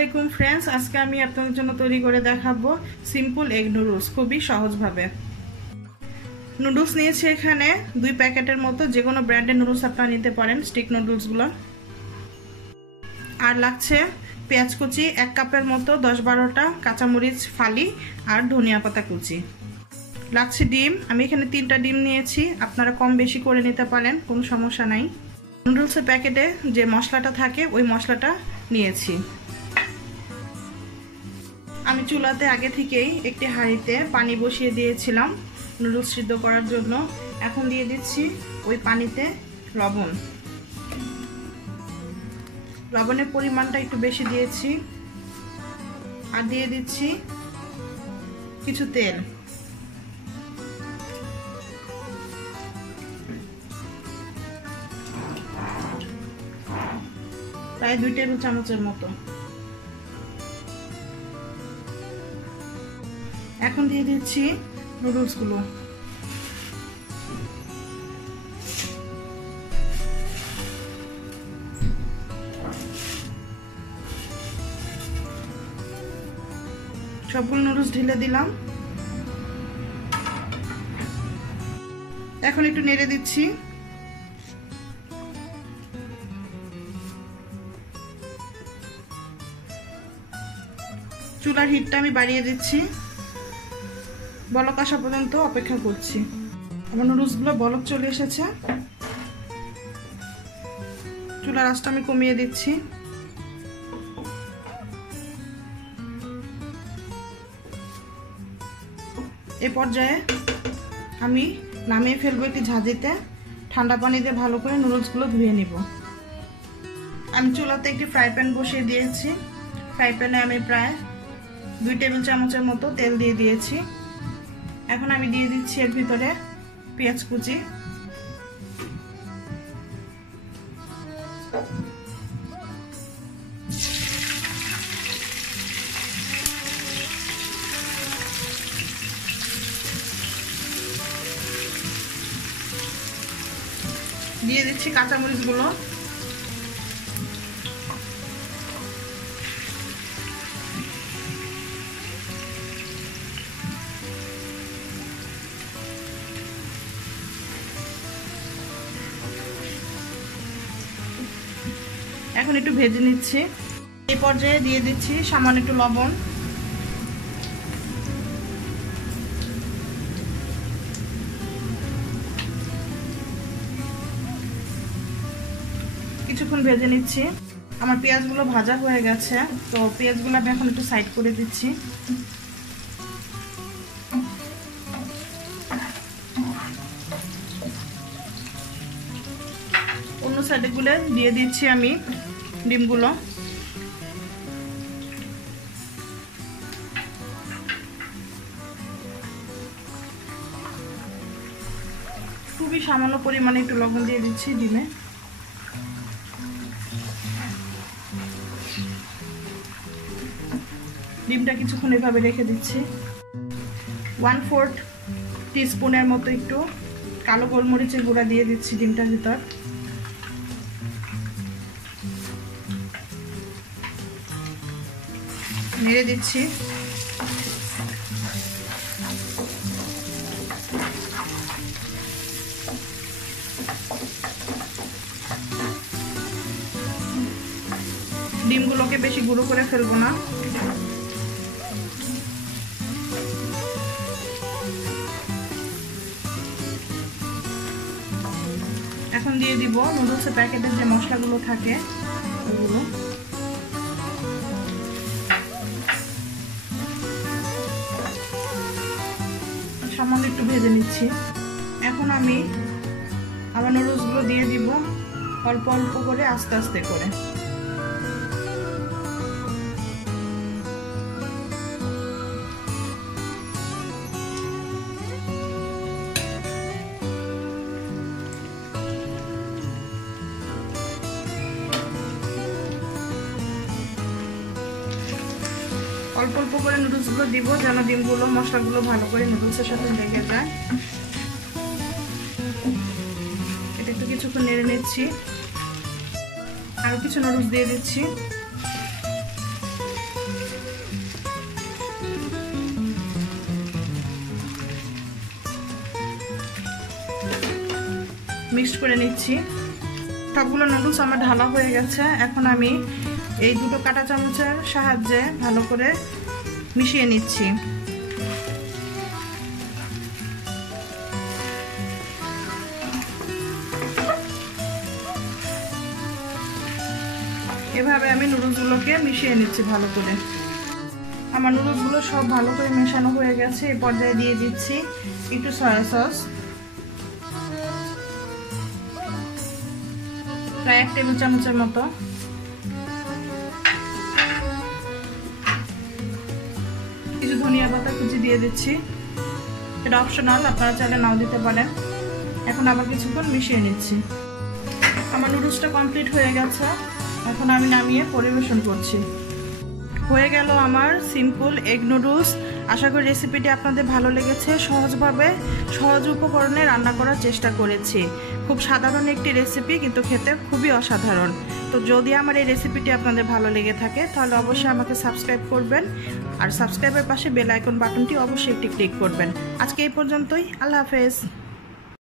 আসসালামু আলাইকুম फ्रेंड्स, আজকে আমি আপনাদের জন্য তৈরি করে দেখাবো সিম্পল এগ নুডলস খুবই সহজভাবে। নুডলস নিয়েছি এখানে 2 প্যাকেটের মতো, যে কোনো ব্র্যান্ডের নুডলস আপনারা নিতে পারেন, স্টিক নুডলসগুলো। আর লাগছে পেঁয়াজ কুচি 1 কাপের মতো, 10-12টা কাঁচামরিচ ফালি আর ধনিয়া পাতা কুচি। লাগছে ডিম, আমি এখানে 3টা ডিম নিয়েছি, আপনারা কম বেশি করে নিতে পারেন, কোনো সমস্যা নাই। নুডলসের প্যাকেটে যে মশলাটা থাকে ওই মশলাটা নিয়েছি। আমি চুলাতে আগে থেকেই একটি হাঁড়িতে পানি বসিয়ে দিয়েছিলাম নুডলস সিদ্ধ করার জন্য। এখন দিয়ে দিচ্ছি ওই পানিতে লবণ। লবণের পরিমাণটা একটু বেশি দিয়েছি। আর দিয়ে দিচ্ছি কিছু তেল। প্রায় 2 টেবিল চামচের মতো। এখন দিয়ে দিচ্ছি নুডলসগুলো। সবগুলো নুডলস ঢেলে দিলাম। এখন একটু নেড়ে দিচ্ছি। চুলার হিটটা আমি বাড়িয়ে দিচ্ছি। বলক আসা পর্যন্ত অপেক্ষা করছি। আমার নুডলসগুলো বলক চলে এসেছে। চুলার আঁচটা আমি কমিয়ে দিচ্ছি। এ পর্যায়ে আমি নামিয়ে ফেলবো একটি ঝাঁঝিতে। ঠান্ডা পানি দিয়ে ভালো করে নুডলসগুলো ধুয়ে নিব। আমি চুলাতে একটি ফ্রাই প্যান বসিয়ে দিয়েছি। ফ্রাই প্যানে আমি প্রায় 2 টেবিল চামচের মতো তেল দিয়ে দিয়েছি। এখন আমি দিয়ে দিচ্ছি এর ভিতরে পেঁয়াজ কুচি। দিয়ে দিচ্ছি কাঁচামরিচগুলো। এখন একটু ভেজে নিচ্ছি। এই পর্যায়ে দিয়ে দিচ্ছি সামান্য একটু লবণ। কিছুক্ষণ ভেজে নিচ্ছি। আমার পেঁয়াজগুলো ভাজা হয়ে গেছে, তো পেঁয়াজগুলো আমি এখন একটু সাইড করে দিচ্ছি। অন্য সাইডে গুলো দিয়ে দিচ্ছি আমি ডিমগুলো। খুবই সামান্য পরিমাণে একটু লবণ দিয়ে দিচ্ছি ডিমে। ডিমটা কিছুক্ষণ এভাবে রেখে দিচ্ছি। 1/4 টিস্পুনের মতো একটু কালো গোলমরিচের গুঁড়া দিয়ে দিচ্ছি ডিমটার ভিতর। নেড়ে দিচ্ছি। ডিমগুলোকে বেশি গুঁড়ো করে ফেলবো না। এখন দিয়ে দিব নুডলসের প্যাকেটের যে মশলাগুলো থাকে ওগুলো। সামান্য একটু ভেজে নিচ্ছি। এখন আমি আবার নুডলসগুলো দিয়ে দিব অল্প অল্প করে, আস্তে আস্তে করে। অল্প অল্প করে নুডলসগুলো দিব যেন ডিমগুলো মশলাগুলো ভালো করে নুডলসের সাথে লেগে যায়। এটা একটু কিছুক্ষণ নেড়ে নিচ্ছি। আরো কিছু নুডলস দিয়ে দিচ্ছি। মিক্সড করে নিচ্ছি। সবগুলো নুডলস আমার ঢালা হয়ে গেছে। এখন আমি এই দুটো কাঁটা চামচের সাহায্যে ভালো করে মিশিয়ে নিচ্ছি। এভাবে আমি নুডলসগুলোকে মিশিয়ে নিচ্ছি ভালো করে। আমার নুডলসগুলো সব ভালো করে মেশানো হয়ে গেছে। এই পর্যায়ে দিয়ে দিচ্ছি একটু সয়া সস, প্রায় 1 টেবিল চামচের মতো। কিছু ধনিয়া পাতা কুচি দিয়ে দিচ্ছি, এটা অপশনাল, আপনারা চাইলে নাও দিতে পারেন। এখন আবার কিছুক্ষণ মিশিয়ে নিচ্ছি। আমার নুডলসটা কমপ্লিট হয়ে গেছে। এখন আমি নামিয়ে পরিবেশন করছি। হয়ে গেল আমার সিম্পল এগ নুডলস। আশা করি রেসিপিটি আপনাদের ভালো লেগেছে। সহজভাবে সহজ উপকরণে রান্না করার চেষ্টা করেছি। খুব সাধারণ একটি রেসিপি, কিন্তু খেতে খুবই অসাধারণ। তো যদি আমার এই রেসিপিটি আপনাদের ভালো লেগে থাকে তাহলে অবশ্যই আমাকে সাবস্ক্রাইব করবেন, আর সাবস্ক্রাইবের পাশে বেল আইকন বাটনটি অবশ্যই একটি ক্লিক করবেন। আজকে এই পর্যন্তই। আল্লাহ হাফেজ।